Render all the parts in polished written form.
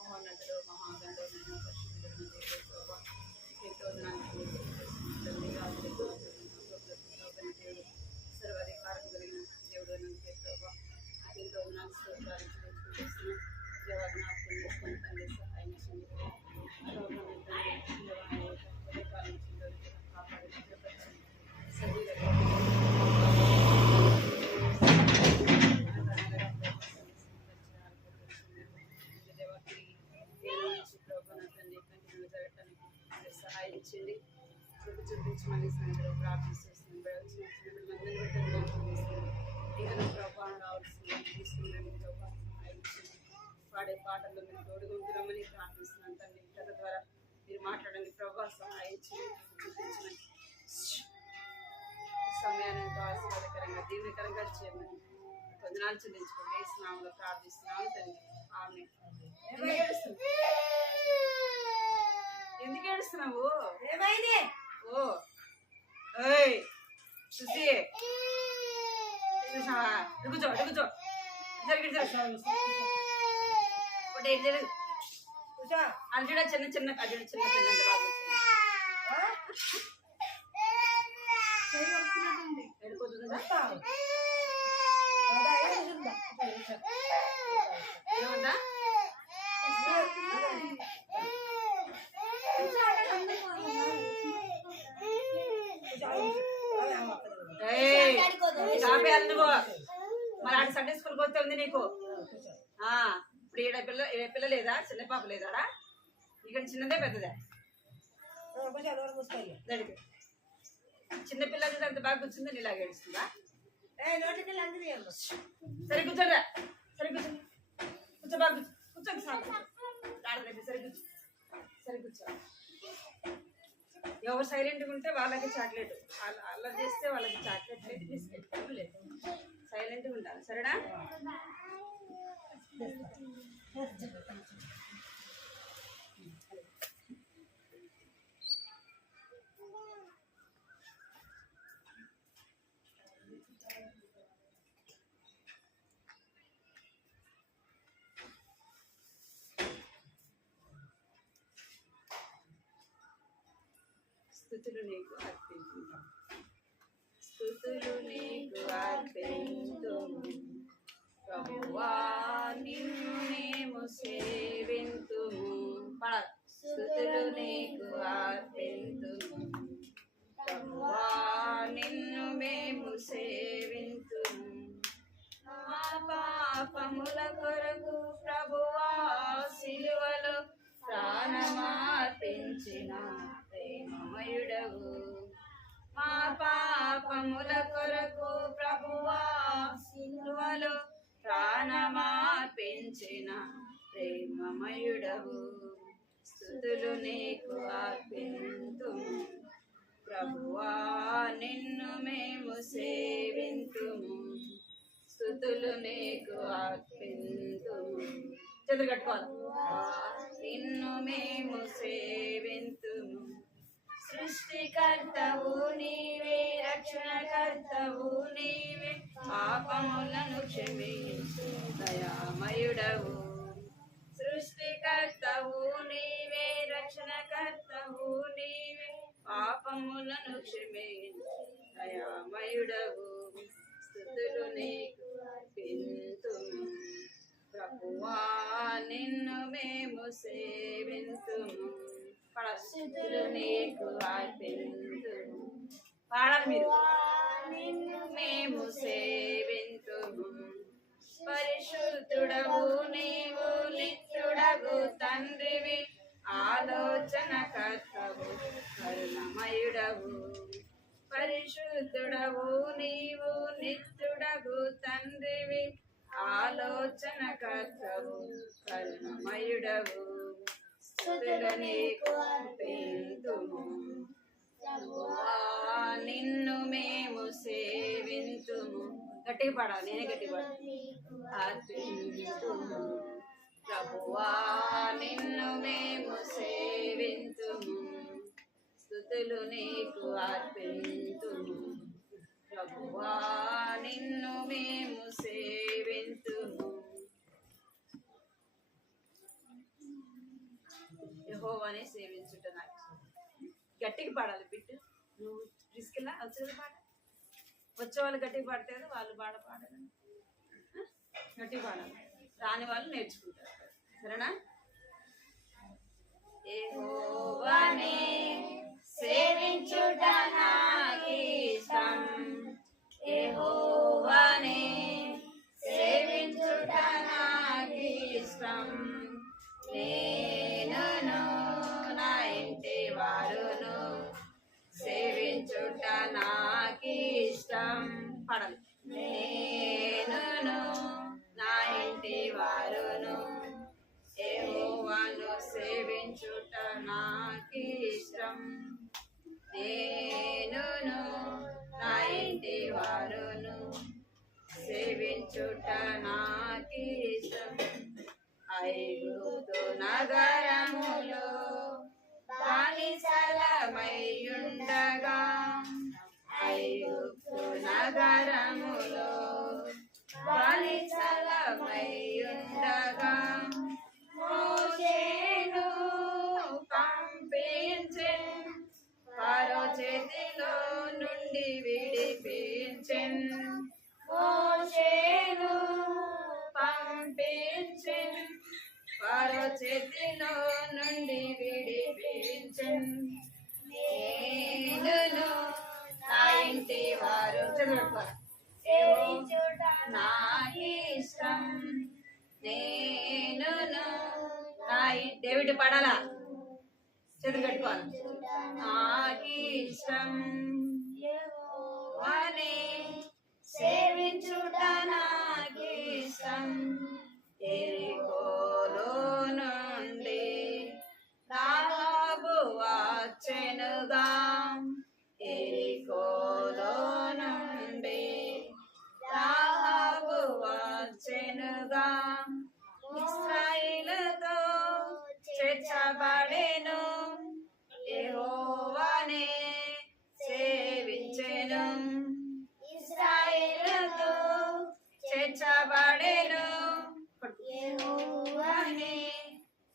మహోన్నతుడు మహాగండమైన పరిశుద్ధుడు ప్రభా ఎంతో దినానికి తండ్రి రాజులు దేవుడు సర్వాధికారం కలిగిన దేవుడు నన్ను ప్రభా ఎంతో దినానికి స్తోత్రాలు చెల్లించుకుంటున్నాను. దేవా జ్ఞాపకం చేసుకొని తండ్రి సహాయం చేయండి. కాపాడి భద్రపరచండి. సజీవ సహాయించండి. చూపించమని సాయంత్రం ప్రార్థిస్తున్నాం. ఇంకా ప్రభావం రావాల్సింది తీసుకున్నాను. ప్రభావం సహాయించండి. పాడే పాటల్లో మీరు తోడుకుంటున్నామని ప్రార్థిస్తున్నాను తండ్రి. కథ ద్వారా మీరు మాట్లాడండి. ప్రభావం సహాయించండి. చూపించమని సమయాన్ని ఎంతో ఆశీర్వాదకరంగా దీవెనకరంగా చేయమని వందనాలు చెల్లించుకోండి. స్నామంలో ప్రార్థిస్తున్నాము తండ్రి. ఆమె ఎందుకు ఏడుస్తున్నావు? ఏమైంది? ఓ ఏయ్ చూసి చూసావా? కూర్చో కూర్చో జరిగి కూర్చో. అది కూడా చిన్న చిన్న అది చిన్న చిన్న బాబు ఏమన్నా మరి ఆడ సండే స్కూల్కి వస్తే ఉంది నీకు. ఇప్పుడు ఈడ పిల్ల లేదా? చిన్న పాప లేదా? ఇక్కడ చిన్నదే పెద్దదే? చిన్న పిల్ల అంత బాగా కూర్చుంది. నీలాగా ఏడుస్తుందా? సరే కూర్చోరా. సరే కూర్చో కూర్చో బాగా కూర్చోండి. సరే కూర్చో సరే కూర్చో. ఎవరు సైలెంట్గా ఉంటే వాళ్ళకి చాక్లెట్, అల్లరి చేస్తే వాళ్ళకి చాక్లెట్ లేదు, బిస్కెట్ లేదు. సైలెంట్గా ఉంటారు. సరేనా? స్తుతులు నీకు అర్పించుకుంటాం. స్తుతులు నీకు అర్పింతుము ప్రభువా, నిన్ను మేము సేవింతుము. స్తుతులు నీకు అర్పింతుము ప్రభువా, నిన్ను మేము సేవింతుము. మా పాపముల కొరకు ప్రభువా సిలువలో ప్రాణమార్పించిన ప్రేమమయుడవు. మా పాపముల కొరకు ప్రభువా సిలువలో ప్రాణమార్పించిన ప్రేమమయుడవు. స్తుతులు నీకు అర్పింతుము ప్రభువా, నిన్ను మేము సేవింతుము. స్తుతులు నీకు అర్పింతుము. చేతులు కట్టుకోవాలి. నిన్ను మేము సేవింతుము. సృష్టికర్తవు నీవే, రక్షణకర్తవు నీవే, పాపములను క్షమించు దయామయుడవు. సృష్టికర్తవు నీవే, రక్షణకర్తవు నీవే, పాపములను క్షమించు దయామయుడవు. స్తుతులు నీకు అర్పింతుము ప్రభువా, నిన్ను మేము సేవింతుము. స్తుతులు నీకు అర్పింతుము. పాడాలి మీరు. నిన్ను మేము సేవింతుము. పరిశుద్ధుడవు నీవు, నిత్యుడగు తండ్రివి, ఆలోచనకర్తవు కరుణమయుడవు. పరిశుద్ధుడవు నీవు, నిత్యుడగు తండ్రివి, ఆలోచనకర్తవు కరుణమయుడవు. స్తుతులు నీకు అర్పింతుము ప్రభువా, నిన్ను మేము సేవింతుము. గట్టిగా పాడాలి. నేనే గట్టిగా పాడాలి. అర్పింతుము ప్రభువా, నిన్ను మేము సేవింతుము. స్తుతులు నీకు అర్పింతుము ప్రభువా, నిన్ను మేము సేవింతుము. గట్టిగా పాడాలి బిట్టు. నువ్వు తీసుకెళ్ళా వచ్చేది పాట, వచ్చే వాళ్ళు గట్టిగా పాడితే కదా వాళ్ళు పాడాలి, గట్టిగా పాడాలి, రాని వాళ్ళు నేర్చుకుంటారు. సరేనా? యెహోవానే సేవించుట నాకిష్టం, యెహోవానే సేవించుట నాకిష్టం. నేనును నా ఇంటి వారును సేవించుట నాకిష్టం. పాడాలి. నేనును నా ఇంటి వారును యెహోవాను సేవించుట నాకిష్టం. నేనును నా ఇంటి వారును సేవించుట నాకిష్టం. ఐగుప్తు నగరములో బానిసలమైయుండగా, ఐగుప్తు నగరములో బానిసలమైయుండగా మోషేను పంపించెన్, ఫరో చేతిలో నుండి విడిపించెన్. మోషేను పంపించెన్, ఫరో చేతిలో నుండి విడిపించెన్. నేనును నా ఇంటి వారు సేవించుట నాకిష్టం. నేనును నా డేవిడ్ పాడాలా? చేతులు కట్టుకోవాలి. నాకిష్టం యెహోవానే సేవించుట నాకిష్టం. యెరికోలో నుండి రాహాబు వచ్చెనుగా, యెరికోలో నుండి రాహాబు వచ్చెనుగా. ఇశ్రాయేలుతో చేర్చబడెను, యెహోవానే సేవించెను. ఇశ్రాయేలుతో చేర్చబడెను, యెహోవానే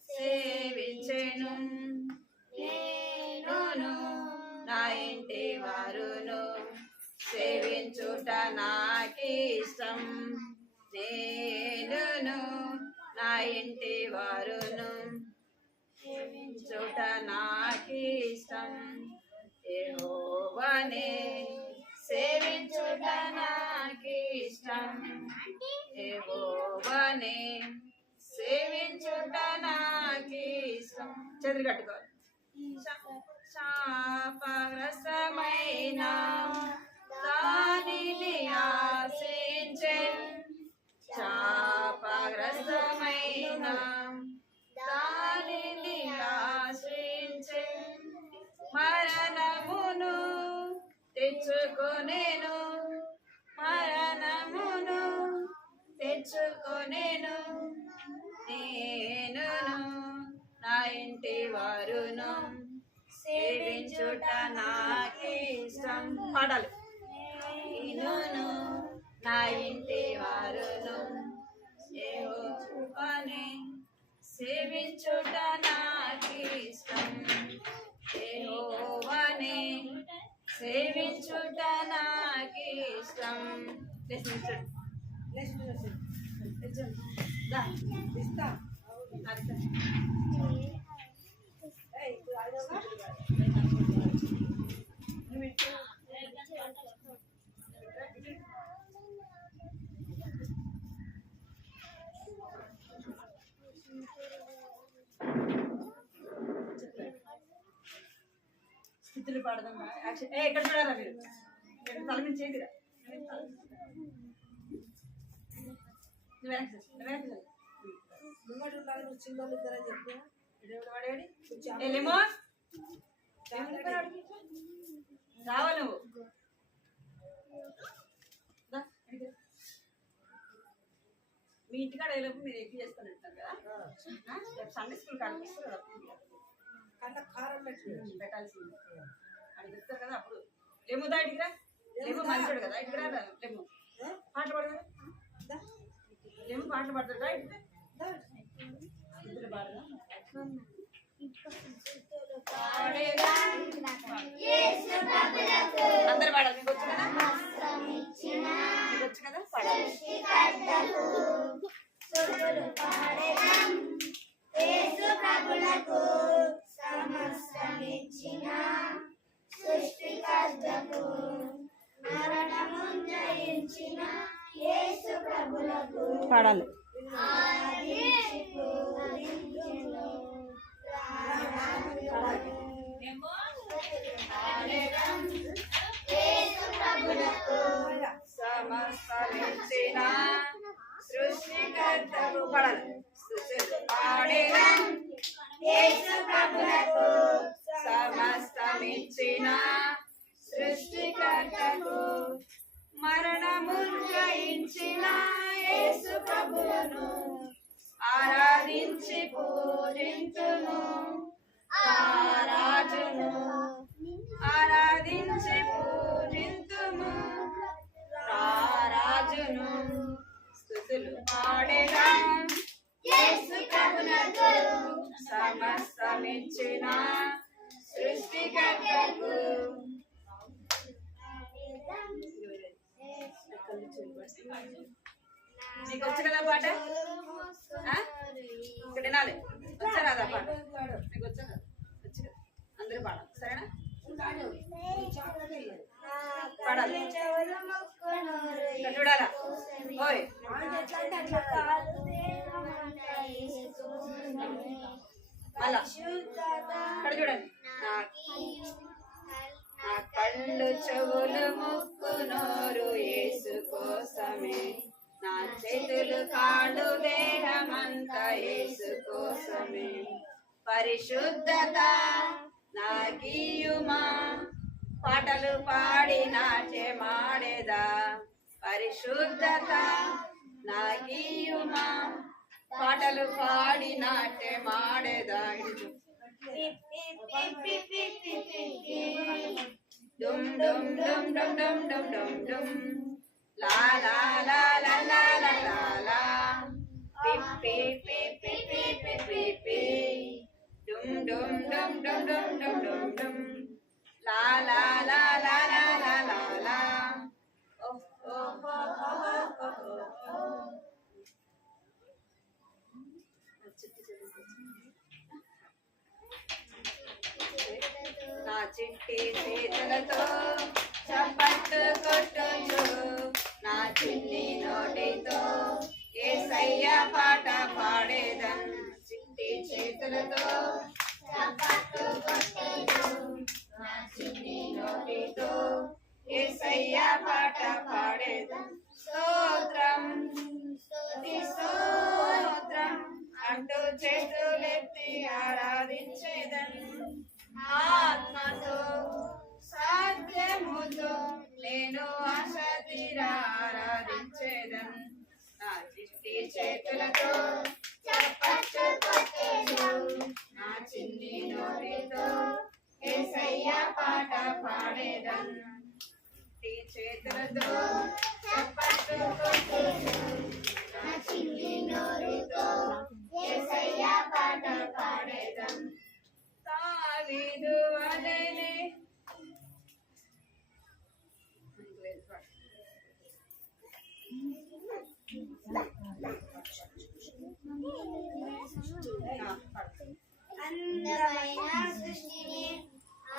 సేవించెను. నేనును నా ఇంటి వారును సేవించుట నాకిష్టం. నేనును నా ఇంటి వారును సేవించుట నాకిష్టం. యెహోవానే సేవించుట నాకిష్టం. యెహోవానే సేవించుట నాకిష్టం. చేతులు కట్టుకోవాలి. శాపగ్రస్తమైన దానిని ఆశించెన్, శాపగ్రస్తమైన దానిని ఆశించెన్. మరణమును తెచ్చుకొనెను, మరణమును తెచ్చుకొనెను. నేనును నా ఇంటి వారును సేవించుట నాకిష్టం. పాడాలి. నేనును నా ఇంటి వారును యెహోవానే సేవించుట నాకిష్టం. యెహోవానే సేవించుట నాకిష్టం. స్థితులు పాడదాం. ఎక్కడ చూడాలా మీరు? తల మీద చేదిరా. రావా నువ్వు? మీ ఇంటికాడ వెళ్ళినప్పుడు మీరు ఎక్కువ చేసుకొని వెళ్తారు కదా, సండే స్కూల్ కనిపిస్తారు కదా, పెట్టాల్సింది అని చెప్తారు కదా. అప్పుడు లేము దా ఇటుకురా, లేము మంచాడు కదా, ఇటుకురా లేము పాటలు పాడదా, లేము పాటలు పాడతాడు రా, ఇటుకురా పాడదా. అందరు పాడాలి. మీకు వచ్చు కదా, మీకు వచ్చు కదా, పాడాలి. పాడాలి. సమస్తమిచ్చిన సృష్టికర్తకు పాడాలి. సమస్తమిచ్చిన సృష్టికర్తకు మరణము జయించిన యేసు ప్రభువును ఆరాధించి పూజింతుము. రాజును ఆరాధించి పూజింతుము. రాజును స్తుతులు పాడేదా యేసు ప్రభువునకు సమస్తమిచ్చిన సృష్టికర్తకు. నీకు వచ్చు కదా పాట? ఇక్కడ వినాలి. వచ్చా రాదా పాట? నీకు వచ్చా కదా? వచ్చు కదా, అందరూ పాడాలి. సరేనా? పాడాలి. చూడాలా? ఓయ్ మళ్ళా ఇక్కడ చూడండి. నా కళ్ళు చెవులు ముక్కు నోరు యేసు కోసమే, నా చేతులు కాళ్ళు దేహమంతా యేసు కోసమే. పరిశుద్ధత నా గీయుమా, పాటలు పాడి నాట్యమాడేదా. పరిశుద్ధత నా గీయుమా, పాటలు పాడి నాట్యమాడేదా. డుమ్ డుమ్ డుమ్ డుమ్ డుమ్ డుమ్ డుమ్ డుమ్ లా లా లా లా లా లా లా లా పి పి పి పి పి పి పి డుమ్ డుమ్ డుమ్ డుమ్ డుమ్ డుమ్ డుమ్ డుమ్ లా లా లా లా లా లా లా లా. నా చిట్టి చేతులతో చప్పట్లు కొట్టొచ్చు, నా చిన్ని నోటితో యేసయ్య పాట పాడేదన్. చిట్టి చేతులతో చప్పట్లు కొట్టొచ్చు, నా చిన్ని నోటితో యేసయ్య పాట పాడేదన్. స్తోత్రం స్తుతి స్తోత్రం అంటూ చేతులెత్తి ఆరాధించేదన్. ఆత్మతో సత్యముతో నేను ఆశతీరా ఆరాధించేదన్. నా చిట్టి చేతులతో చప్పట్లు కొట్టేదు, నా చిన్ని నోటితో యేసయ్య పాట పాడేదన్. చిట్టి చేతులతో చప్పట్లు కొట్టేదు, నా చిన్ని నోటితో యేసయ్య పాట పాడేదన్. దావీదు వలెనే అందమైన సృష్టిని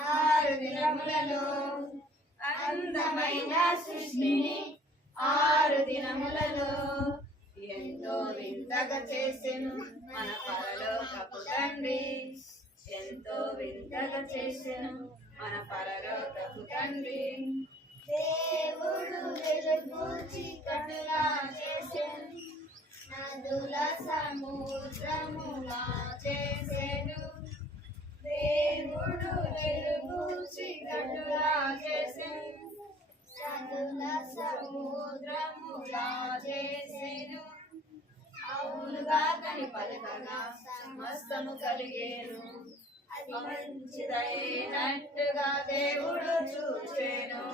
6 దినములలో, అందమైన సృష్టిని 6 దినములలో ఎంతో వింతగా చేసెను మన పరలోకపు తండ్రి. ఎంతో వింతగా చేసెను మన పరలోకపు తండ్రి. దేవుడు వెలుగు చీకటిలా చేసెను, నదుల సముద్రములా చేసెను. దేవుడు వెలుగు చీకటిలా చేసెను, నదుల సముద్రములా చేసెను. అవునుగా కని పలకగా సమస్తము కలిగేను, మంచిదైనట్టుగా దేవుడు చూచెను.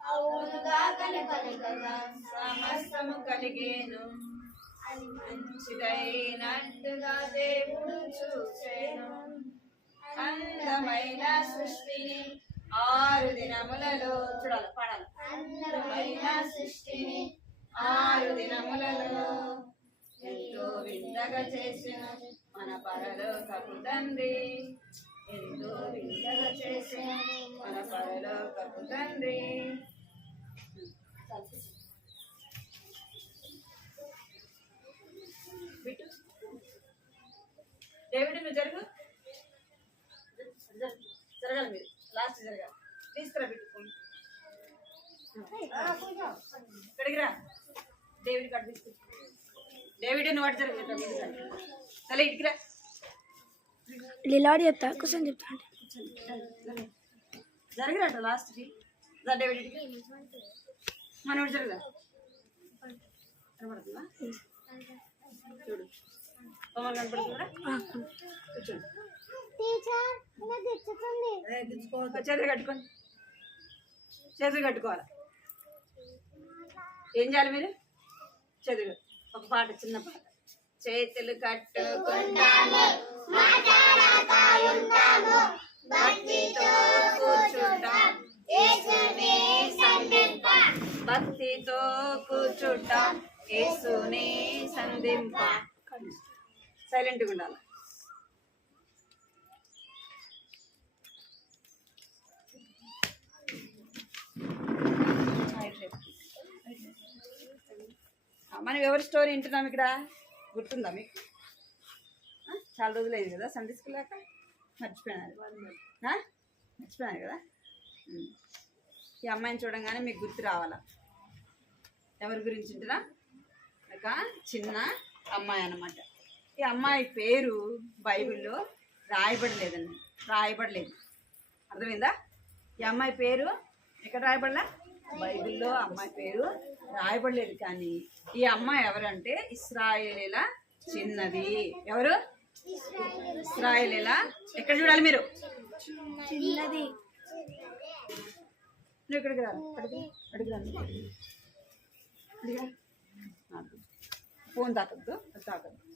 అవునుగా కని పలకగా సమస్తము కలిగేను, మంచిదైనట్టుగా దేవుడు చూచెను. అందమైన సృష్టిని 6 దినములలో చూడాలి పాడాలి. అందమైన సృష్టిని 6 దినములలో ఎంతో వింతగా చేసిన మన పరలోకపు తండ్రి, ఎంతో వింతగా చేసిన మన పరలోకపు తండ్రి. బిట్టు డేవిడ్ నువ్వు జరగాలి, మీరు లాస్ట్ జరగాలి. తీసుకురా బిట్టు, ఇక్కడికి రా. డేవిడ్ కట్ తీసుకు. డేవిడ్ నువ్వు అటు జరగలేదు, సరే ఇటుకి రా. లీలాడి చెప్తా, క్వశ్చన్ చెప్తా జరగరాట లాస్ట్కి. డేవిడ్ ఇటుకి మనోడు జరగదా, కనబడుతుందా? చూడు బొమ్మలు కనపడుతుందా? కూర్చోండి. చేతులు కట్టుకోండి, చేతులు కట్టుకోవాలి. ఏం చేయాలి మీరు? చేతులు ఒక పాట, చిన్న పాట. చేతులు కట్టుకుంటాము, భక్తితో కూర్చుంటాం, భక్తితో కూర్చుంటాం, యేసుని సంధింప. సైలెంట్గా ఉండాలి. మనం ఎవరి స్టోరీ వింటున్నాం ఇక్కడ? గుర్తుందా మీకు? చాలా రోజులు అయింది కదా సండే స్కూల్ దాకా. మర్చిపోయినారు కదా. ఈ అమ్మాయిని చూడంగానే మీకు గుర్తు రావాలా. ఎవరి గురించి వింటున్నా? ఒక చిన్న అమ్మాయి అన్నమాట. ఈ అమ్మాయి పేరు బైబిల్లో రాయబడలేదు. అర్థమైందా? ఈ అమ్మాయి పేరు ఎక్కడ రాయబడలా? బైబిల్లో అమ్మాయి పేరు రాయబడలేదు. కానీ ఈ అమ్మాయి ఎవరంటే ఇశ్రాయేలీల చిన్నది. ఎవరు? ఇశ్రాయేలీల. ఎక్కడ చూడాలి మీరు? చిన్నది. నువ్వు ఇక్కడికి రా, అడిగిరా. ఫోన్ తాకద్దు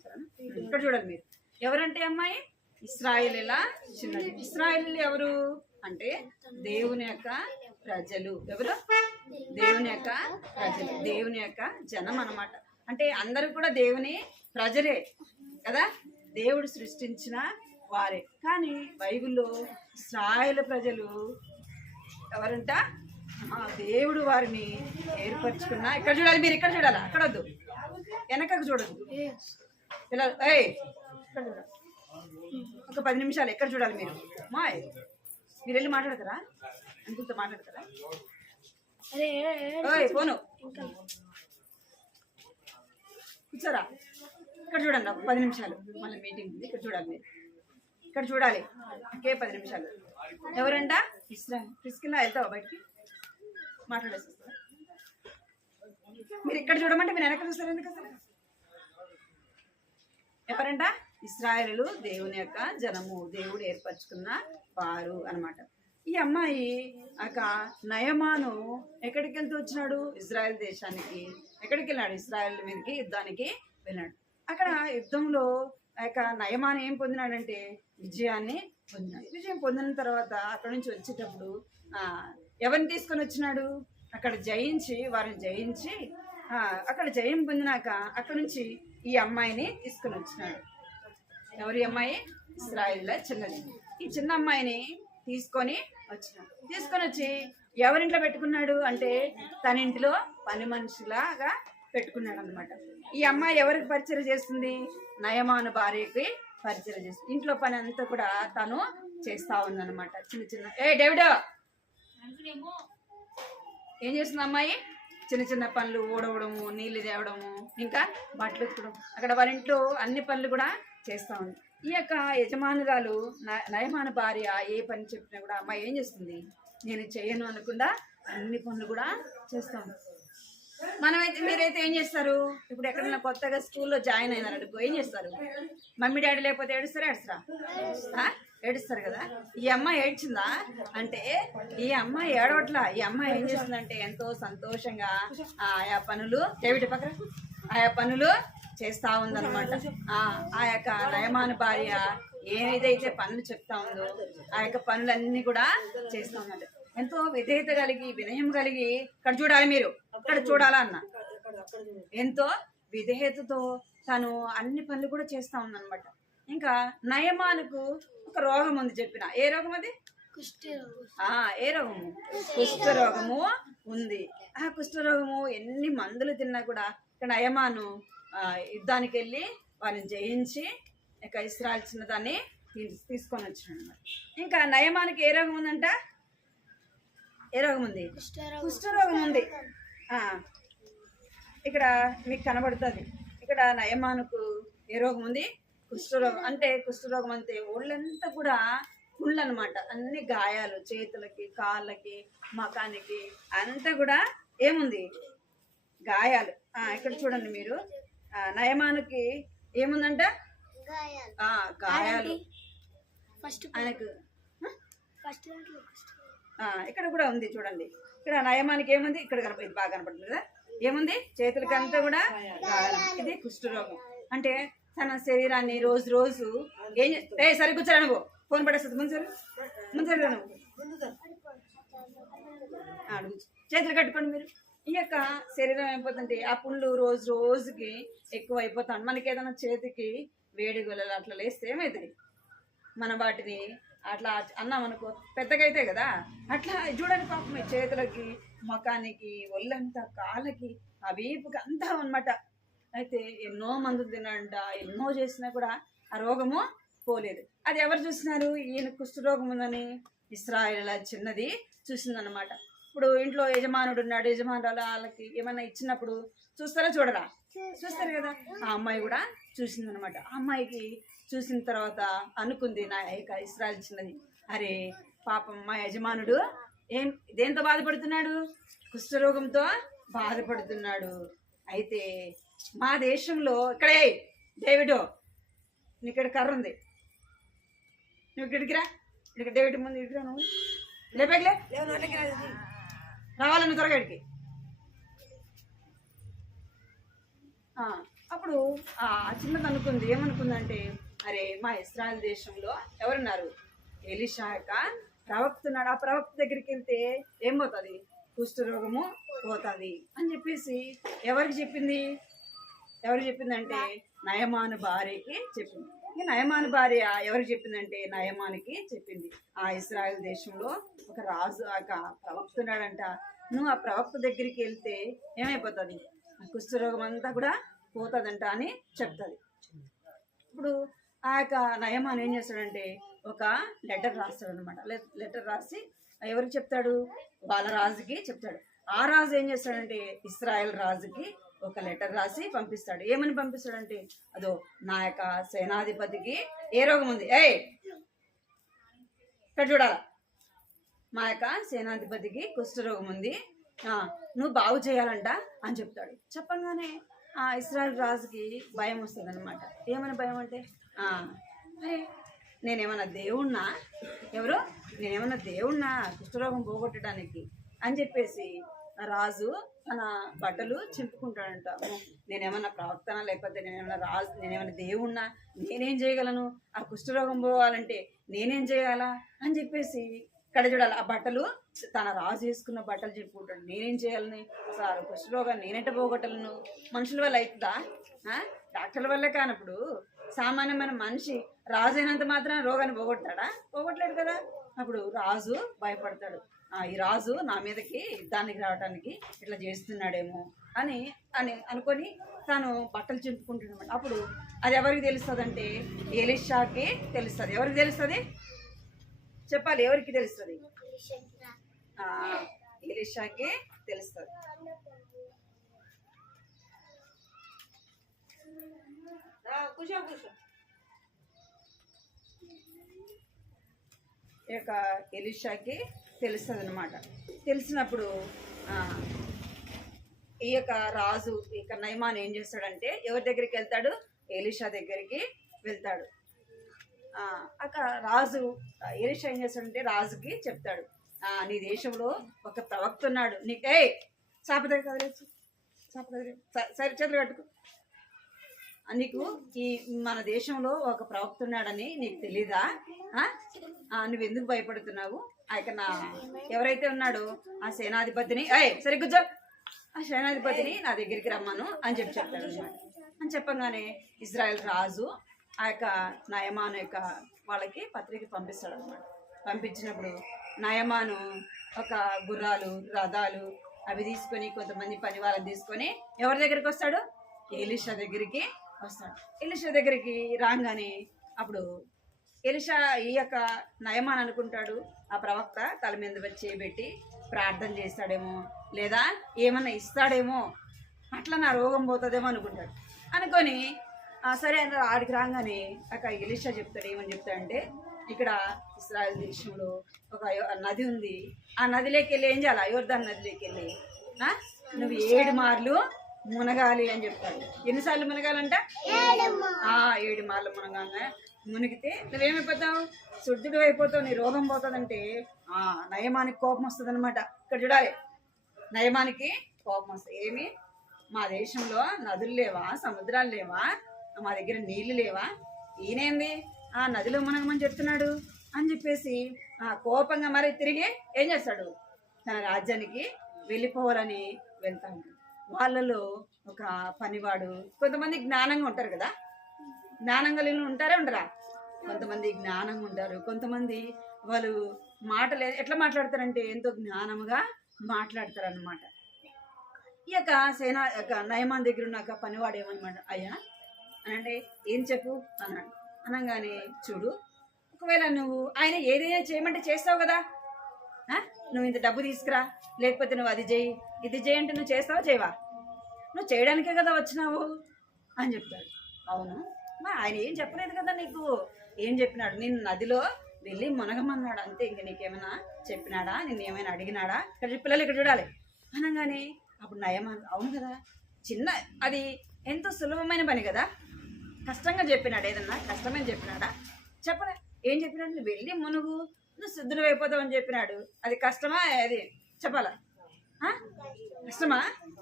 సరేనా? ఇక్కడ చూడాలి మీరు. ఎవరంటే అమ్మాయి ఇశ్రాయేలీల చిన్నది. ఇశ్రాయేలీలు ఎవరు అంటే దేవుని యొక్క ప్రజలు. ఎవరు? దేవుని యొక్క ప్రజలు, దేవుని యొక్క జనం అన్నమాట. అంటే అందరూ కూడా దేవుని ప్రజలే కదా, దేవుడు సృష్టించిన వారే. కానీ బైబిల్లో ఇశ్రాయేలు ప్రజలు ఎవరంట? దేవుడు వారిని ఏర్పరచుకున్న. ఇక్కడ చూడాలి మీరు, ఇక్కడ చూడాలా, అక్కడ వద్దు, వెనకకు చూడద్దు. ఇలా ఇక్కడ చూడాలి. ఒక 10 నిమిషాలు ఎక్కడ చూడాలి మీరు? మీరు వెళ్ళి మాట్లాడతారా? అంకుల్తో మాట్లాడతారా? ఫోను కూర్చోరా. ఇక్కడ చూడండి, ఒక 10 నిమిషాలు మళ్ళీ మీటింగ్ ఉంది. ఇక్కడ చూడాలి మీరు, ఇక్కడ చూడాలి. ఒకే 10 నిమిషాలు. ఎవరంట? ప్రిస్కిల్లా వెళ్తావా బయటికి? మాట్లాడేసి మీరు ఇక్కడ చూడమంటే మీరు వెనక చూస్తారు ఎందుకు అసలు? ఎవరంట? ఇశ్రాయేలు దేవుని యొక్క జనము, దేవుడు ఏర్పరచుకున్న వారు అన్నమాట. ఈ అమ్మాయి నయమాను ఎక్కడికి వెళ్తూ వచ్చినాడు? ఇజ్రాయెల్ దేశానికి. ఎక్కడికి వెళ్ళాడు? ఇజ్రాయెల్ మీదకి యుద్ధానికి వెళ్ళాడు. అక్కడ యుద్ధంలో నయమాను ఏం పొందినాడంటే విజయాన్ని పొందినాడు. విజయం పొందిన తర్వాత అక్కడ నుంచి వచ్చేటప్పుడు ఎవరిని తీసుకొని వచ్చినాడు? అక్కడ వారిని జయించి అక్కడ జయం పొందినాక అక్కడ నుంచి ఈ అమ్మాయిని తీసుకొని వచ్చినాడు. ఎవరి అమ్మాయి? ఇశ్రాయేలీల చిన్నది. ఈ చిన్న అమ్మాయిని తీసుకొని వచ్చి ఎవరింట్లో పెట్టుకున్నాడు అంటే తన ఇంట్లో పని మనిషిలాగా పెట్టుకున్నాడు అనమాట. ఈ అమ్మాయి ఎవరికి పరిచయం చేస్తుంది? నయమాను భార్యకి పరిచయం చేస్తుంది. ఇంట్లో పని అంతా కూడా తను చేస్తా ఉందన్నమాట. చిన్న డేవిడ్ ఏం చేస్తుంది అమ్మాయి? చిన్న పనులు, ఊడవడము, నీళ్ళు తేవడము, ఇంకా బట్టలు ఉతకడం, అక్కడ వాళ్ళ ఇంట్లో అన్ని పనులు కూడా చేస్తూ ఉంది. ఈ యొక్క యజమానురాలు నయమాను భార్య ఏ పని చెప్పినా కూడా అమ్మాయి ఏం చేస్తుంది? నేను చేయను అనకుండా అన్ని పనులు కూడా చేస్తాను. మీరైతే ఏం చేస్తారు? ఇప్పుడు ఎక్కడైనా కొత్తగా స్కూల్లో జాయిన్ అయినారనుకో ఏం చేస్తారు? మమ్మీ డాడీ లేకపోతే ఏడుస్తారు కదా. ఈ అమ్మాయి ఏడ్చిందా అంటే ఈ అమ్మాయి ఏడవట్లా. ఈ అమ్మాయి ఏం చేస్తుందంటే ఎంతో సంతోషంగా ఆయా పనులు చేస్తా ఉందన్నమాట. ఆ యొక్క నయమాను భార్య ఏదైతే పనులు చెప్తా ఉందో ఆ యొక్క పనులన్నీ కూడా చేస్తా ఉన్నాడు. ఎంతో విధేయత కలిగి వినయం కలిగి ఇక్కడ చూడాలి, మీరు ఇక్కడ చూడాలా అన్న, ఎంతో విధేయతతో తను అన్ని పనులు కూడా చేస్తా ఉందన్నమాట. ఇంకా నయమానుకు ఒక రోగం ఉంది. చెప్పిన ఏ రోగం అది? ఏ రోగము? కుష్ఠరోగము ఉంది. ఆ కుష్ఠరోగము ఎన్ని మందులు తిన్నా కూడా ఇక్కడ నయమాను యుద్ధానికి వెళ్ళి వారిని జయించి ఇక ఇశ్రాయేలు చిన్నదాన్ని తీసుకొని వచ్చినాడు అన్నమాట. ఇంకా నయమానికి ఏ రోగం ఉందంట? ఏ రోగం ఉంది? కుష్ఠరోగం ఉంది. ఇక్కడ మీకు కనబడుతుంది. ఇక్కడ నయమానుకు ఏ రోగం ఉంది? కుష్ఠరోగం. అంటే కుష్ఠరోగం అంటే ఒళ్ళంతా కూడా పుళ్ళు అనమాట, అన్ని గాయాలు, చేతులకి, కాళ్ళకి, మకానికి అంతా కూడా ఏముంది? గాయాలు. ఇక్కడ చూడండి మీరు, నయమానుకి ఏముందంట? గాయాలు. ఆయనకు ఇక్కడ కూడా ఉంది చూడండి. ఇక్కడ నయమానికి ఏముంది? ఇక్కడ కనపడింది, బాగా కనపడుతుంది కదా, ఏముంది? చేతులకి అంతా కూడా గాయాలు. ఇది కుష్ఠరోగం. అంటే తన శరీరాన్ని రోజు రోజు ఏం సరి కూర్చోరా, నువ్వు ఫోన్ పడేస్తుంది, ముందు నువ్వు చేతులు కట్టుకోండి మీరు. ఈ యొక్క శరీరం అయిపోతుంటే ఆ పుండ్లు రోజు రోజుకి ఎక్కువ అయిపోతాను. మనకి ఏదైనా చేతికి వేడి గొల్లలు అట్లా లేస్తే ఏమవుతుంది? మన వాటిని అట్లా అన్నాం అనుకో, పెద్దగా అవుతాయి కదా, అట్లా చూడండి పాపం చేతులకి, ముఖానికి, ఒళ్ళంతా, కాళ్ళకి, ఆ వీపుకి అంతా అనమాట. అయితే ఎన్నో మందులు తినంట, ఎన్నో చేసినా కూడా ఆ రోగము పోలేదు. అది ఎవరు చూసినారు? ఈయన కుష్ఠరోగం ఉందని ఇశ్రాయేలు చిన్నది చూసిందనమాట. ఇప్పుడు ఇంట్లో యజమానుడు ఉన్నాడు, యజమానురాలు వాళ్ళకి ఏమన్నా ఇచ్చినప్పుడు చూస్తారా చూడరా? చూస్తారు కదా. ఆ అమ్మాయి కూడా చూసిందనమాట. ఆ అమ్మాయికి చూసిన తర్వాత అనుకుంది, నా యొక్క ఇశ్రాయేలు చిన్నది, అరే పాపం మా యజమానుడు దేంతో బాధపడుతున్నాడు? కుష్ఠరోగంతో బాధపడుతున్నాడు. అయితే మా దేశంలో ఇక్కడే డేవిడో, నీకు ఇక్కడ కర్ర ఉంది, నువ్వు ఇక్కడికి రా, ఇక్కడ డేవిడ్ ముందు ఇటురా, నువ్వు లేపేలే రావాలని త్వరగా ఇక్కడికి. అప్పుడు ఆ చిన్నది అనుకుంది, ఏమనుకుందంటే, అరే మా ఇశ్రాయేలు దేశంలో ఎవరున్నారు? ఎలీషా యొక్క ప్రవక్త ఉన్నాడు, ఆ ప్రవక్త దగ్గరికి వెళ్తే ఏం పోతుంది? కుష్ఠరోగము పోతుంది అని చెప్పేసి ఎవరికి చెప్పింది? ఎవరికి చెప్పిందంటే నయమాను భార్యకి చెప్పింది. ఈ నయమాను భార్య ఎవరికి చెప్పిందంటే నయమానికి చెప్పింది. ఆ ఇశ్రాయేలు దేశంలో ఒక రాజు ప్రవక్త ఉన్నాడంట, నువ్వు ఆ ప్రవక్త దగ్గరికి వెళ్తే ఏమైపోతుంది? కుష్ఠరోగం అంతా కూడా పోతుందంట అని చెప్తుంది. ఇప్పుడు ఆ యొక్క నయమాన్ ఏం చేస్తాడంటే ఒక లెటర్ రాస్తాడు అనమాట. లెటర్ రాసి ఎవరికి చెప్తాడు? వాళ్ళ రాజుకి చెప్తాడు. ఆ రాజు ఏం చేస్తాడంటే ఇశ్రాయేల్ రాజుకి ఒక లెటర్ రాసి పంపిస్తాడు. ఏమని పంపిస్తాడంటే, అదో నా యొక్క సేనాధిపతికి ఏ రోగం ఉంది, ఇక్కడ చూడాల, మా యొక్క సేనాధిపతికి కుష్ఠరోగం ఉంది, నువ్వు బాగు చేయాలంట అని చెప్తాడు. చెప్పంగానే ఆ ఇశ్రాయేల్ రాజుకి భయం వస్తుంది అనమాట. ఏమని భయం అంటే, అరే నేనేమన్నా దేవుణ్ణా? ఎవరు? నేనేమన్నా దేవుణ్ణా కుష్ఠరోగం పోగొట్టడానికి అని చెప్పేసి రాజు తన బట్టలు చింపుకుంటాడంట. నేనేమన్నా ప్రవక్తనా, లేకపోతే నేనేమన్నా దేవుణ్ణా? నేనేం చేయగలను? ఆ కుష్ఠరోగం పోవాలంటే నేనేం చేయాలా అని చెప్పేసి ఇక్కడ చూడాలి. ఆ బట్టలు తన రాజు వేసుకున్న బట్టలు చెప్పుకుంటాడు. నేనేం చేయాలని? అసలు కుష్ఠరోగాన్ని నేనెంట పోగొట్టలను? మనుషుల వల్ల అవుతుందా? డాక్టర్ల వల్లే కానప్పుడు సామాన్యమైన మనిషి రాజు అయినంత మాత్రం రోగాన్ని పోగొట్టాడా? పోగొట్టలేడు కదా. అప్పుడు రాజు భయపడతాడు, ఈ రాజు నా మీదకి యుద్ధానికి రావడానికి ఇట్లా చేస్తున్నాడేమో అని అనుకొని తాను బట్టలు చింపుకుంటాడు అనమాట. అప్పుడు అది ఎవరికి తెలుస్తుంది అంటే ఎలీషాకి తెలుస్తుంది. ఎవరికి తెలుస్తుంది చెప్పాలి? ఎవరికి తెలుస్తుంది? ఎలీషాకి తెలుస్తుంది. ఈ యొక్క ఎలీషాకి తెలుస్తుంది అనమాట. తెలిసినప్పుడు ఈ యొక్క రాజు ఇక నయమాన్ ఏం చేస్తాడంటే ఎవరి దగ్గరికి వెళ్తాడు? ఎలీషా దగ్గరికి వెళ్తాడు. అక్కడ రాజు ఎలీషా ఏం చేస్తాడంటే రాజుకి చెప్తాడు, నీ దేశంలో ఒక ప్రవక్త ఉన్నాడు, నీకే చాప దగ్గర కదలేదు, చాప దగ్గర సరే చేతులు కట్టుకో, నీకు ఈ మన దేశంలో ఒక ప్రవక్త ఉన్నాడని నీకు తెలీదా? నువ్వు ఎందుకు భయపడుతున్నావు? నా ఎవరైతే ఉన్నాడో ఆ సేనాధిపతిని సరే కూర్చో, ఆ సేనాధిపతిని నా దగ్గరికి రమ్మను అని చెప్తాడు అనమాట. అని చెప్పగానే ఇజ్రాయెల్ రాజు ఆ యొక్క నయమాను యొక్క వాళ్ళకి పత్రిక పంపిస్తాడు అనమాట. పంపించినప్పుడు నయమాను ఒక గుర్రాలు రథాలు అవి తీసుకొని కొంతమంది పని వాళ్ళని తీసుకొని ఎవరి దగ్గరికి వస్తాడు? ఎలీషా దగ్గరికి వస్తాడు. ఎలీషా దగ్గరికి రాగానే అప్పుడు ఎలీషా ఈ యొక్క నయమాన్ అనుకుంటాడు ఆ ప్రవక్త తల మీద వచ్చి పెట్టి ప్రార్థన చేస్తాడేమో, లేదా ఏమన్నా ఇస్తాడేమో, అట్లా నా రోగం పోతుందేమో అనుకుంటాడు. అనుకొని సరే అని ఆడికి రాగానే అక్కడ ఎలీషా చెప్తాడు. ఏమని చెప్తాడంటే, ఇక్కడ ఇశ్రాయేల్ దేశంలో ఒక నది ఉంది, ఆ నదిలోకి వెళ్ళి ఏం చేయాలి? యోర్దాను నదిలోకి వెళ్ళి నువ్వు 7 మార్లు మునగాలి అని చెప్తాడు. ఎన్నిసార్లు మునగాలంట? 7 మార్లు మునగానే మునిగితే నువ్వేమైపోతావు? శుద్ధుడు అయిపోతావు, నీ రోగం పోతుందంటే నయమానికి కోపం వస్తుంది అనమాట. ఇక్కడ చూడాలి, నయమానికి కోపం వస్తుంది. ఏమి మా దేశంలో నదులు లేవా, సముద్రాలు లేవా, మా దగ్గర నీళ్లు లేవా, ఈయనేంది ఆ నదిలో మునగమని చెప్తున్నాడు అని చెప్పేసి కోపంగా మరి తిరిగి ఏం చేస్తాడు? తన రాజ్యానికి వెళ్ళిపోవాలని వెళ్తాడు. వాళ్ళలో ఒక పనివాడు, కొంతమంది జ్ఞానంగా ఉంటారు కదా, జ్ఞానం కలిగి ఉంటారే ఉండరా? కొంతమంది జ్ఞానంగా ఉంటారు, కొంతమంది వాళ్ళు మాటలు ఎట్లా మాట్లాడతారంటే ఎంతో జ్ఞానముగా మాట్లాడతారు అన్నమాట. ఈ యొక్క నయమాన్ దగ్గర ఉన్న పనివాడు ఏమన్నమాట, అయ్యా అని అంటే ఏం చెప్పు అన్నాడు. అనగానే చూడు, ఒకవేళ నువ్వు ఆయన ఏదైనా చేయమంటే చేస్తావు కదా, నువ్వు ఇంత డబ్బు తీసుకురా, లేకపోతే నువ్వు అది చేయి ఇది చేయి అంటే నువ్వు చేస్తావా చేయవా? నువ్వు చేయడానికే కదా వచ్చినావు అని చెప్తాడు. అవును, మా ఆయన ఏం చెప్పలేదు కదా నీకు. ఏం చెప్పినాడు? నేను నదిలో వెళ్ళి మునగమన్నాడు అంతే, ఇంక నీకేమైనా చెప్పినాడా, నిన్ను ఏమైనా అడిగినాడా? ఇక్కడ పిల్లలు ఇక్కడ చూడాలి అనగానే అప్పుడు నయమాన్ అవును కదా, చిన్న అది ఎంతో సులభమైన పని కదా, కష్టంగా చెప్పినాడు, ఏదన్నా కష్టమని చెప్పినాడా? చెప్పలే. ఏం చెప్పినాడు? నువ్వు వెళ్ళి మునుగు, నువ్వు శుద్ధులు అయిపోతావు అని చెప్పినాడు. అది కష్టమా? అది చెప్పాలా? కష్టమా?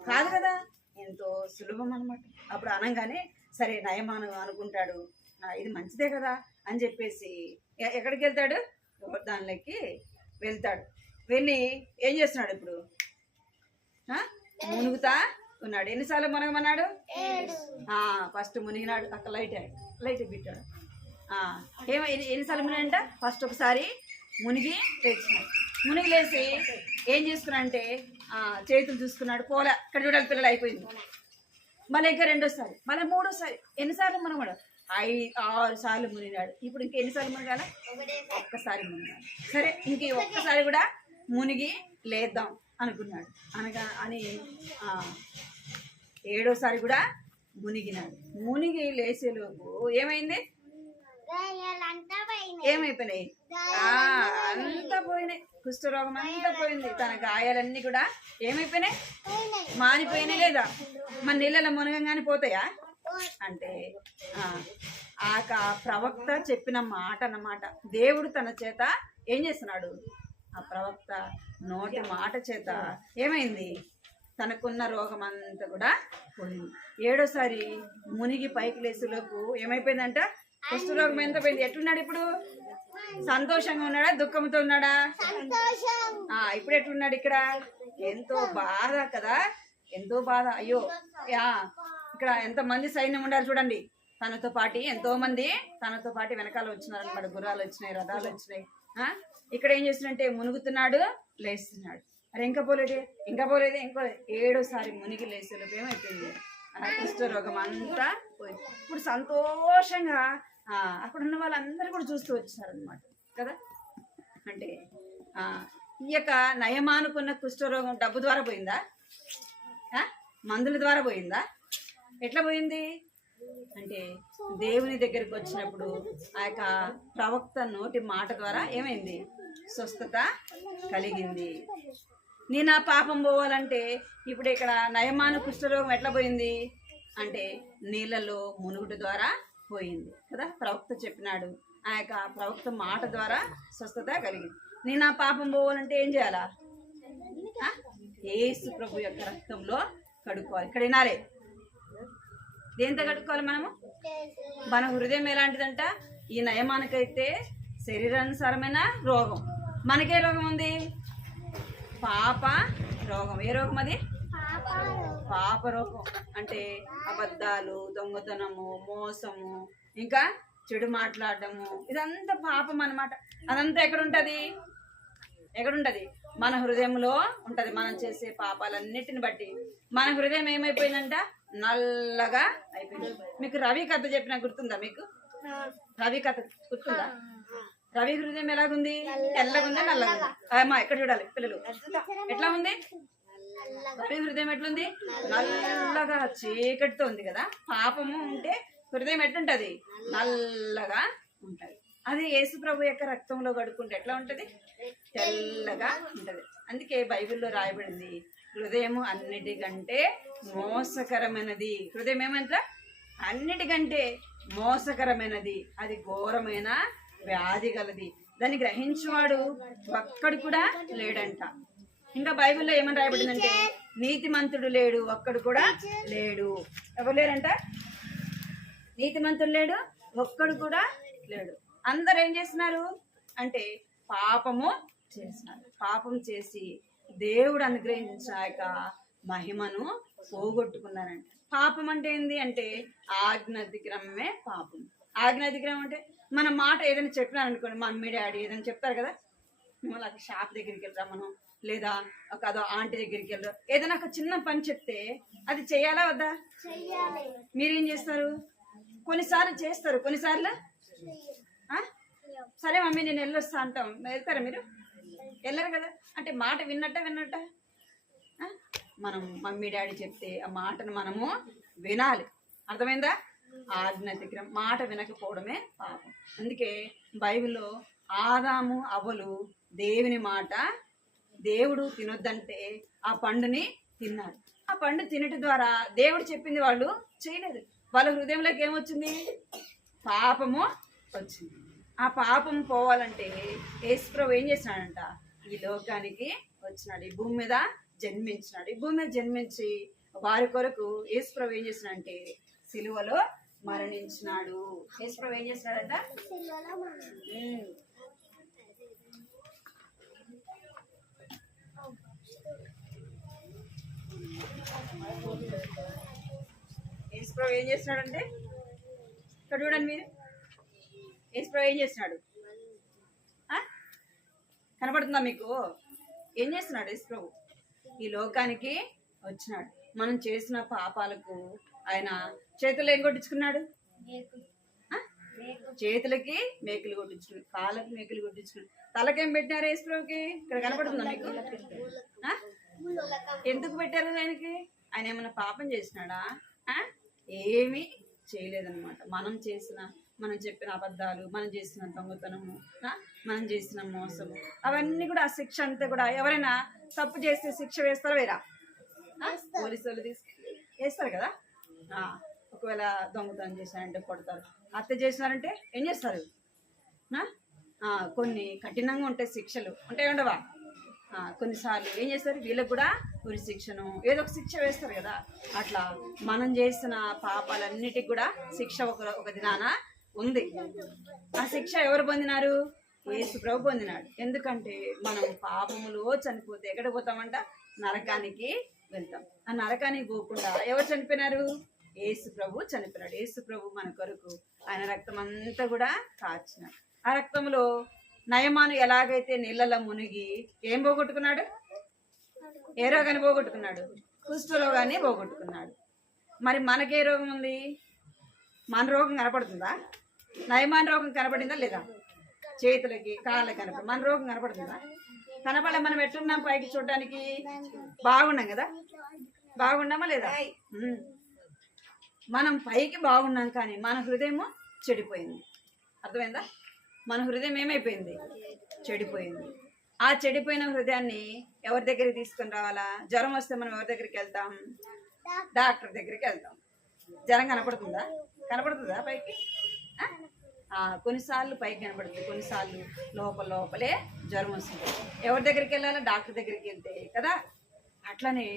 కాదు కదా, ఎంతో సులభం అనమాట. అప్పుడు అనగానే సరే నయమాను అనుకుంటాడు, ఇది మంచిదే కదా అని చెప్పేసి ఎక్కడికి వెళ్తాడు? దానిలోకి వెళ్తాడు. వెళ్ళి ఏం చేస్తున్నాడు? ఇప్పుడు మునుగుతా ఉన్నాడు. ఎన్నిసార్లు మునగమన్నాడు? ఫస్ట్ మునిగినాడు. అక్కడ లైట్ పెట్టాడు. ఎన్నిసార్లు మునిగంట? ఫస్ట్ ఒకసారి మునిగి లేచినాడు. మునిగి లేచి ఏం చేసుకున్నా అంటే చేతులు చూసుకున్నాడు, పోలే. ఇక్కడ చూడాలి పిల్లలు అయిపోయింది. మళ్ళీ ఇంకా 2సారి, మళ్ళీ 3సారి. ఎన్నిసార్లు మునగడు? 5-6 సార్లు మునిగాడు. ఇప్పుడు ఇంక ఎన్నిసార్లు మునగాల? ఒక్కసారి మునిగాడు. సరే ఇంక ఒక్కసారి కూడా మునిగి లేద్దాం అనుకున్నాడు. అని 7వసారి కూడా మునిగినాడు. మునిగి లేచేలోపు ఏమైంది? ఏమైపోయినాయి? అంతా పోయినాయి. కుష్ఠరోగం అంతా పోయింది. తన గాయాలన్నీ కూడా ఏమైపోయినాయి? మానిపోయినాయి. లేదా మన నీళ్ళలో మునగంగానే పోతాయా అంటే ఆ ప్రవక్త చెప్పిన మాట అన్నమాట. దేవుడు తన చేత ఏం చేస్తున్నాడు? ఆ ప్రవక్త నోటి మాట చేత ఏమైంది? తనకున్న రోగం అంతా కూడా పోయింది. 7వసారి మునిగి పైకి లేసేలోపు ఏమైపోయిందంట? కుష్ఠరోగం ఎంత పోయింది. ఎట్లున్నాడు ఇప్పుడు? సంతోషంగా ఉన్నాడా, దుఃఖంతో ఉన్నాడా? ఇప్పుడు ఎట్లున్నాడు? ఇక్కడ ఎంతో బాధ కదా, ఎంతో బాధ. అయ్యో ఇక్కడ ఎంతమంది సైన్యం ఉండాలి చూడండి. తనతో పాటు ఎంతో మంది తనతో పాటు వెనకాల వచ్చినారు అన్నమాట. గుర్రాలు వచ్చినాయి, రథాలు వచ్చినాయి. ఇక్కడ ఏం చేస్తున్నాడంటే మునుగుతున్నాడు, లేస్తున్నాడు. అరే ఇంకా పోలేదే, ఇంకా 7వసారి మునిగి లేసేలోపు ఏమైపోయింది? కుష్ఠరోగం అంతా పోయింది. ఇప్పుడు సంతోషంగా అక్కడ ఉన్న వాళ్ళందరూ కూడా చూస్తూ వచ్చారనమాట కదా. అంటే ఈ యొక్క నయమానుకున్న కుష్ఠరోగం డబ్బు ద్వారా పోయిందా? మందుల ద్వారా పోయిందా? ఎట్లా పోయింది అంటే దేవుని దగ్గరికి వచ్చినప్పుడు ఆ యొక్క ప్రవక్త నోటి మాట ద్వారా ఏమైంది? స్వస్థత కలిగింది. నేను ఆ పాపం పోవాలంటే ఇప్పుడు ఇక్కడ నయమాను కుష్ఠరోగం ఎట్లా పోయింది అంటే నీళ్ళలో మునుగుట ద్వారా పోయింది కదా. ప్రవక్త చెప్పినాడు, ఆ యొక్క ప్రవక్త మాట ద్వారా స్వస్థత కలిగింది. నేను ఆ పాపం పోవాలంటే ఏం చేయాలా? యేసు ప్రభు యొక్క రక్తంలో కడుక్కోవాలి. ఇక్కడ వినాలి, దేంతో కడుక్కోవాలి మనము? మన హృదయం ఎలాంటిదంట? ఈ నయమానికైతే శరీరానుసారమైన రోగం. మనకే రోగం ఉంది? పాప రోగం. ఏ రోగం అది? పాప రోగం. అంటే అబద్ధాలు, దొంగతనము, మోసము, ఇంకా చెడు మాట్లాడటము, ఇదంతా పాపం అన్నమాట. అదంతా ఎక్కడుంటది? ఎక్కడుంటది? మన హృదయంలో ఉంటది. మనం చేసే పాపాలన్నిటిని బట్టి మన హృదయం ఏమైపోయిందంట? నల్లగా అయిపోయింది. మీకు రవి కథ చెప్పిన గుర్తుందా? మీకు రవి కథ గుర్తుందా? రవి హృదయం ఎలాగుంది? తెల్లగుంది, నల్లగుంది. అమ్మా ఎక్కడ చూడాలి పిల్లలు? ఎట్లా ఉంది? రవి హృదయం ఎట్లుంది? నల్లగా చీకటితో ఉంది కదా. పాపము ఉంటే హృదయం ఎట్లుంటది? నల్లగా ఉంటది. అది యేసు ప్రభు యొక్క రక్తంలో కడుక్కుంటే ఎట్లా ఉంటది? తెల్లగా ఉంటది. అందుకే బైబిల్లో రాయబడింది, హృదయము అన్నిటికంటే మోసకరమైనది. హృదయం ఏమంట? అన్నిటికంటే మోసకరమైనది, అది ఘోరమైన వ్యాధి గలది, దాన్ని గ్రహించువాడు ఒక్కడు కూడా లేడంట. ఇంకా బైబిల్లో ఏమని రాయబడిందంటే, నీతిమంతుడు లేడు, ఒక్కడు కూడా లేడు. ఎవరు లేరంట? నీతిమంతుడు లేడు, ఒక్కడు కూడా లేడు. అందరు ఏం చేస్తున్నారు అంటే పాపము చేస్తున్నారు. పాపం చేసి దేవుడు అనుగ్రహించాక మహిమను పోగొట్టుకున్నారంట. పాపం అంటే ఏంది అంటే ఆజ్ఞాతిక్రమమే పాపం. ఆజ్ఞాతిక్రమం అంటే మన మాట ఏదైనా చెప్పినారనుకోండి, మమ్మీ డాడీ ఏదైనా చెప్తారు కదా, మిమ్మల్ని అక్కడ షాప్ దగ్గరికి వెళ్తాం మనం, లేదా ఒక అదో ఆంటీ దగ్గరికి వెళ్దాం, ఏదైనా ఒక చిన్న పని చెప్తే అది చెయ్యాలా వద్దా? మీరేం చేస్తారు? కొన్నిసార్లు చేస్తారు, కొన్నిసార్లు సరే మమ్మీ నేను వెళ్ళొస్తా అంటాం. వెళ్తారా మీరు? వెళ్ళరు కదా. అంటే మాట విన్నట్ట మనం మమ్మీ డాడీ చెప్తే ఆ మాటను మనము వినాలి. అర్థమైందా? ఆజ్ఞాతిక్రమం. మాట వినకపోవడమే పాపం. అందుకే బైబిల్లో ఆదాము అవ్వలు దేవుని మాట దేవుడు తినొద్దంటే ఆ పండుని తిన్నారు. ఆ పండు తినటం ద్వారా దేవుడు చెప్పింది వాళ్ళు చేయలేదు. వాళ్ళ హృదయంలోకి ఏమొచ్చింది? పాపము వచ్చింది. ఆ పాపం పోవాలంటే యేసుప్రభు ఏం చేసినాడంట? ఈ లోకానికి వచ్చినాడు, ఈ భూమి మీద జన్మించినాడు. ఈ భూమి మీద జన్మించి వారి కొరకు యేసుప్రభు ఏం చేసినాడంటే సిలువలో మరణించినాడు. యేసుప్రభు ఏం చేసినాడంట? యేసుప్రభు ఏం చేసినాడంటే ఇక్కడ చూడండి మీరు, యేసుప్రభు ఏం చేస్తున్నాడు? కనపడుతుందా మీకు? ఏం చేస్తున్నాడు? యేసుప్రభు ఈ లోకానికి వచ్చినాడు. మనం చేసిన పాపాలకు ఆయన చేతులు ఏం కొట్టించుకున్నాడు? చేతులకి మేకులు కొట్టించుకున్నాడు, కాళ్ళకి మేకులు కొట్టించుకున్నాడు. తలకేం పెట్టినారు యేసుప్రభుకి? ఇక్కడ కనపడుతుందా మీకు? ఎందుకు పెట్టారు ఆయనకి? ఆయన ఏమైనా పాపం చేసినాడా? ఏమీ చేయలేదన్నమాట. మనం చెప్పిన అబద్ధాలు, మనం చేసిన దొంగతనము, మనం చేసిన మోసము, అవన్నీ కూడా ఆ శిక్ష అంతా కూడా ఎవరైనా తప్పు చేస్తే శిక్ష వేస్తారా? వేరా? పోలీసు వాళ్ళు తీసుకెళ్ళి వేస్తారు కదా. ఒకవేళ దొంగతనం చేశారంటే కొడతారు, హత్య చేసినారంటే ఏం చేస్తారు? కొన్ని కఠినంగా ఉంటాయి శిక్షలు, ఉంటాయి ఉండవా? కొన్నిసార్లు ఏం చేస్తారు? వీళ్ళకి కూడా ఉరి శిక్షను ఏదో ఒక శిక్ష వేస్తారు కదా. అట్లా మనం చేసిన పాపాలన్నిటికి కూడా శిక్ష ఒక దినాన ఉంది. ఆ శిక్ష ఎవరు పొందినారు? యేసు ప్రభు పొందినాడు. ఎందుకంటే మనం పాపములో చనిపోతే ఎక్కడ పోతామంట? నరకానికి వెళ్తాం. ఆ నరకానికి పోకుండా ఎవరు చనిపోయినారు? యేసు ప్రభు చనిపోయినాడు. యేసు ప్రభు మన కొరకు ఆయన రక్తం అంతా కూడా కార్చినాడు. ఆ రక్తంలో నయమాను ఎలాగైతే నీళ్ళలో మునిగి ఏం పోగొట్టుకున్నాడు? ఏ రోగాన్ని పోగొట్టుకున్నాడు? కుష్ఠరోగాన్ని పోగొట్టుకున్నాడు. మరి మనకే రోగం ఉంది? మన రోగం కనపడుతుందా? నయమాన్ రోగం కనపడిందా లేదా? చేతులకి కాళ్ళకి కనపడి మన రోగం కనపడుతుందా? కనపడే. మనం ఎట్లున్నాం? పైకి చూడడానికి బాగున్నాం కదా. బాగున్నామా లేదా? మనం పైకి బాగున్నాం, కానీ మన హృదయము చెడిపోయింది. అర్థమైందా? మన హృదయం ఏమైపోయింది? చెడిపోయింది. ఆ చెడిపోయిన హృదయాన్ని ఎవరి దగ్గరికి తీసుకొని రావాలా? జ్వరం వస్తే మనం ఎవరి దగ్గరికి వెళ్తాం? డాక్టర్ దగ్గరికి వెళ్తాం. జ్వరం కనపడుతుందా? కనపడుతుందా పైకి? కొన్నిసార్లు పైకి కనపడుతుంది, కొన్నిసార్లు లోపలే జ్వరం వస్తుంది. ఎవరి దగ్గరికి వెళ్ళాలా? డాక్టర్ దగ్గరికి వెళ్తే కదా. అట్లనే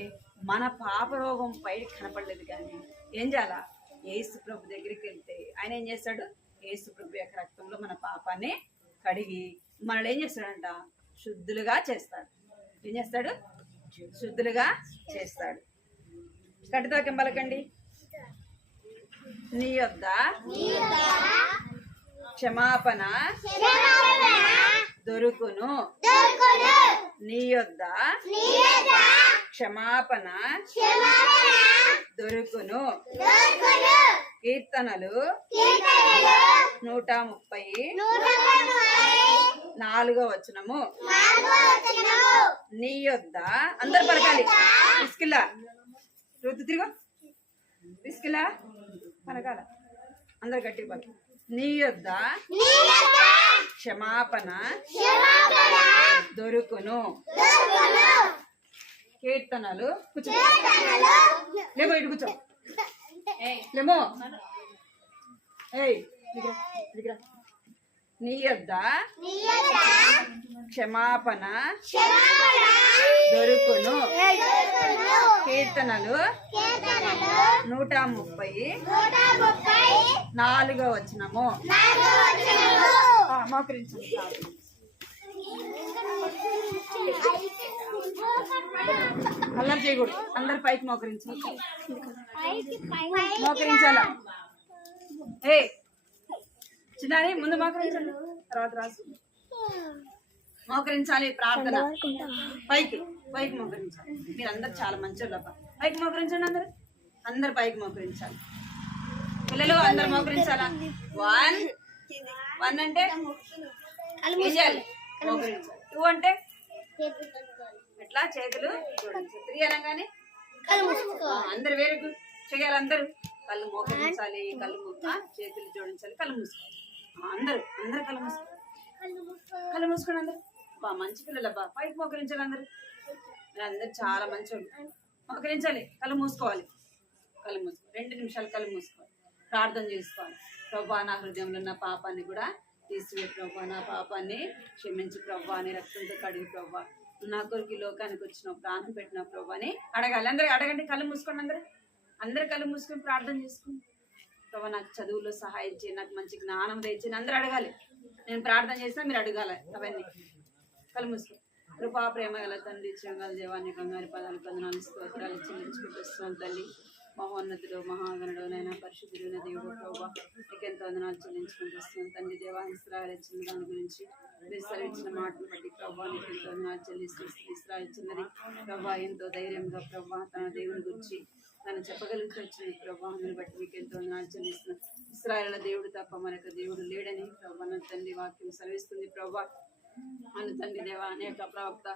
మన పాప రోగం పైకి కనపడలేదు, కానీ ఏం చేయాలా? యేసు ప్రభు దగ్గరికి వెళ్తే ఆయన ఏం చేస్తాడు? యేసు ప్రభు యొక్క రక్తంలో మన పాపాన్ని కడిగి మనల్ని ఏం చేస్తాడంట? శుద్ధులుగా చేస్తాడు. ఏం చేస్తాడు? శుద్ధులుగా చేస్తాడు. కట్టుతాకం పలకండి. నీ యొద్ద క్షమాపణ దొరుకును. నీ యొద్ద క్షమాపణ దొరుకును. కీర్తనలు 134వ వచనము. నీ యొద్ద అందరు పలకాలి. తీసుకెళ్ళా రుద్దు తిరుగు తీసుకెళ్ళా పలకాల అందరు గట్టి పలక. నీ యొద్ద క్షమాపణ దొరుకును. కీర్తనలు కూర్చో లేమో ఇటు కూర్చో లేమో నీ యొద్ద క్షమాపణ దొరుకును. కీర్తనలు 134వ వచనము. మోకరించండి. అల్లరి చేయకూడదు. అందరు పైకి మోకరించాలి. మోకరించాలా? ఏ చిన్నారి ముందు మోకరించండి, తర్వాత రాసు. మోకరించాలి. ప్రార్థన పైకి పైకి మోకరించాలి. మీరు అందరు చాలా మంచోళ్ళు అబ్బా. పైకి మోకరించండి. అందరు పైకి మోకరించాలి. పిల్లలు అందరు మోకరించాలా? 1 అంటే ఏం చేయాలి? మోకరించాలి. 2 అంటే ఎట్లా చేతులు జోడించాలి. 3 అనగానే అందరు వేరే చేయాలి. అందరు కళ్ళు మోకరించాలి. చేతులు జోడించాలి. కళ్ళు మూసుకోవాలి. అందరు కళ్ళు మూసుకోవాలి. కళ్ళు మూసుకోండి. అందరు మంచి పిల్లలు అబ్బా. పైకి మోకరించాలి. అందరు అందరు చాలా మంచి మోకరించాలి. కళ్ళు మూసుకోవాలి. 2 నిమిషాలు కళ్ళు మూసుకోవాలి. ప్రార్థన చేసుకోవాలి. ప్రభా నా హృదయంలో ఉన్న పాపాన్ని కూడా తీసివే ప్రభా. నా పాపాన్ని క్షమించి ప్రభా అని రక్తంతో కడిగి ప్రభా. నా కొరికి లోకానికి వచ్చిన ప్రాణం పెట్టిన ప్రభా అని అడగాలి. అందరూ అడగండి. కళ్ళు మూసుకోండి. అందరు కళ్ళు మూసుకొని ప్రార్థన చేసుకోండి. ప్రభా నాకు చదువులో సహాయం చేయి, నాకు మంచి జ్ఞానం దయచేయండి. అందరూ అడగాలి. నేను ప్రార్థన చేసినా మీరు అడగాలి. అవన్నీ కళ్ళు మూసుకో. కృపా ప్రేమ గల తండ్రి, చిరంగల దేవాన్ని కంగారి పదాలు కందనాలు స్తోత్రాలు చెల్లించుకుంటూ వస్తున్నాను తల్లి. మహోన్నతుడు మహాగణుడు నైనా పరిశుద్ధుడైన దేవుడు ప్రభా నీకు ఎంతో వందనాలు చెల్లించుకుంటూ వస్తున్నాను తండ్రి. దేవా ఇశ్రాయేలు ఇచ్చిన దాని గురించి మీరు సెలవిచ్చిన మాటను బట్టి ప్రభా నీకు ఎంతో వందనాలు చెల్లిస్తూ ఇశ్రాయేలు ఇచ్చినది ప్రభా ఎంతో ధైర్యంగా ప్రభా తన దేవుని గురించి తను చెప్పగలుగుతూ వచ్చిన ప్రభా మీరు బట్టి మీకు ఎంతో వందనాలు చెల్లిస్తున్నాను. ఇశ్రాయేలు దేవుడు తప్ప మనకు దేవుడు లేడని ప్రభా నా తండ్రి వాక్యం సెలవిస్తుంది ప్రభా. అను తండ్రి దేవా అనేక ప్రవక్త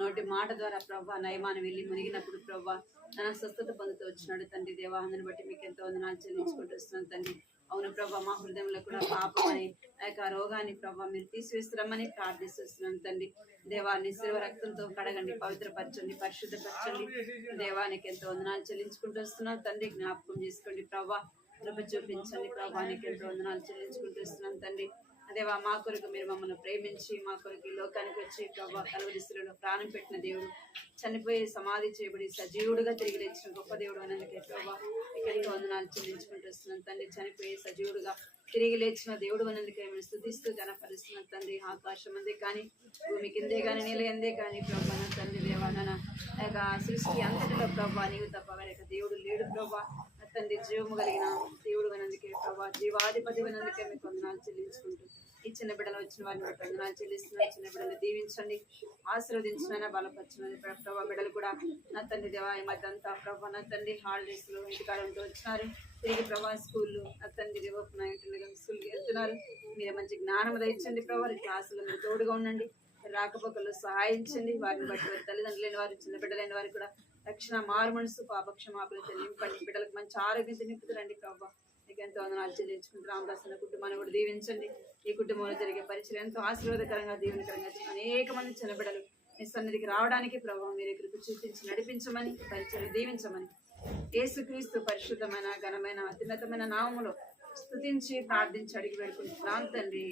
నోటి మాట ద్వారా ప్రభా నయమాన్ని వెళ్ళి మునిగినప్పుడు ప్రభా తన స్వస్థత పొందుతూ వచ్చినాడు తండ్రి దేవా. అందుని బట్టి మీకు ఎంతో వందనాలు చెల్లించుకుంటూ వస్తున్నాను తండ్రి. అవును ప్రభా మా హృదయంలో కూడా పాపం అని ఆ యొక్క రోగాన్ని ప్రభా మీరు తీసివేస్తారమని ప్రార్థిస్తున్నాను తండ్రి. దేవాన్ని శిలువ రక్తంతో కడగండి, పవిత్రపరచండి, పరిశుద్ధపరచండి. దేవానికి ఎంతో వందనాలు చెల్లించుకుంటూ వస్తున్నాను తండ్రి. జ్ఞాపకం చేసుకోండి ప్రభా. కృప చూపించండి ప్రభానికి ఎంతో వందనాలు చెల్లించుకుంటూ వస్తున్నాను తండ్రి. దేవా మా కొరకు మీరు మమ్మల్ని ప్రేమించి మా కొరకు ఈ లోకానికి వచ్చి ప్రభా కలువరి శిలువలో ప్రాణం పెట్టిన దేవుడు, చనిపోయి సమాధి చేయబడి సజీవుడుగా తిరిగి లేచిన గొప్ప దేవుడు అన్నందుకే ప్రభా ఇక్కడికి వందనాలు చెల్లించుకుంటూ వస్తున్నాను తండ్రి. చనిపోయి సజీవుడుగా తిరిగి లేచిన దేవుడు అన్నందుకే మేము స్తుతిస్తూ ఘనపరుస్తున్నాం తండ్రి. ఆకాశం అందే కానీ భూమి కిందే కానీ నీళ్ళ ఎందే కానీ ప్రభా నా తండ్రి దేవా నా యొక్క సృష్టి అంతటిలో ప్రభా నీవు తప్ప వేరొక దేవుడు లేడు ప్రభా తండ్రి. జీవము కలిగిన దేవుడు అన్నందుకే ప్రభా, జీవాధిపతి అన్నందుకే మీకు వందనాలు చెల్లించుకుంటూ ఈ చిన్న బిడ్డలు వచ్చిన వారిని బట్టి వందనాలు చెల్లిస్తున్నారు. చిన్న బిడ్డలు దీవించండి, ఆశీర్వదించిన బలపరచండి ప్రభా. బిడ్డలు కూడా నా తండ్రి దేవా ఈ మధ్య అంతా ప్రభా నా తండ్రి హాలిడేస్ లో ఇంటికాడంతో వచ్చినారు. తిరిగి ప్రభా స్కూళ్ళు నా తండ్రి దేవ స్కూల్కి వెళ్తున్నారు. మీరు మంచి జ్ఞానం దయచండి ప్రభా. క్లాసులో మీరు తోడుగా ఉండండి, రాకపోకలు సహాయించండి. వారిని బట్టి వారి తల్లిదండ్రులు లేని వారు చిన్న బిడ్డలైన వారు కూడా రక్షణ మారు మనసు పాపక్షమాపణ నింపండి. బిడ్డలకు మంచి ఆరోగ్యంతో నింపుతారండి ప్రభా. నీకు ఎంతో వందనాలు చెల్లించుకుంటూ రామదాసుల కుటుంబాన్ని కూడా దీవించండి. ఈ కుటుంబంలో జరిగే పరిచయం ఎంతో ఆశీర్వాదకరంగా దీవెనకరంగా అనేక మంది చిన్న బిడ్డలు మీ సన్నిధికి రావడానికి ప్రభావం మీరు కృప చూపించి నడిపించమని పరిచయం దీవించమని యేసుక్రీస్తు పరిశుద్ధమైన ఘనమైన అత్యున్నతమైన నామములో స్తుతించి ప్రార్థించి అడిగి పెడుకుంటున్నాం తండ్రి.